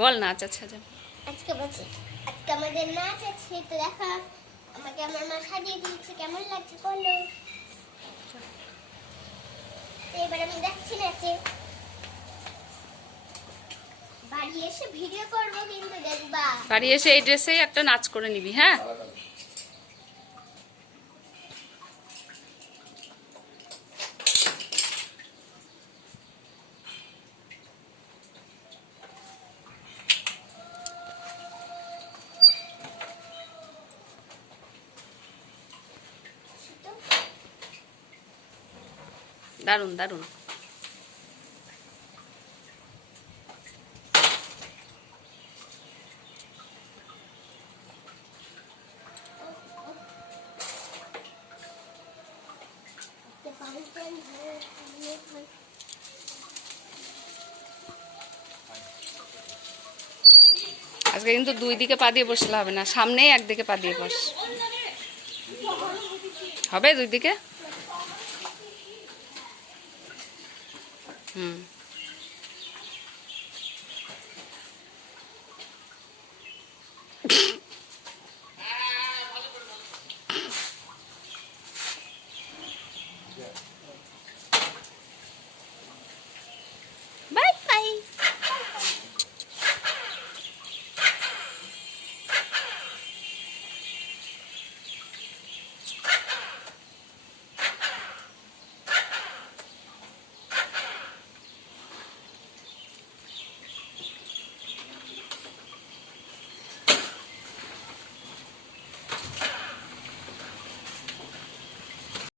বল নাচ আছে আজকে বলছি আজকে আমাদের নাচ আছে, তো দেখো আমাকে আমার মা সাজিয়ে দিয়েছে, কেমন লাগছে বলো। এবার আমি দেখছি নাচে, বাড়ি এসে ভিডিও করবো কিন্তু দেখবা। বাড়ি এসে এই ড্রেসেই একটা নাচ করে নিবি, হ্যাঁ? দারুণ দারুণ। আজকে কিন্তু দুই দিকে পা দিয়ে বসলে হবে না, সামনেই একদিকে পা দিয়ে বস। হবে দুই দিকে? হুম।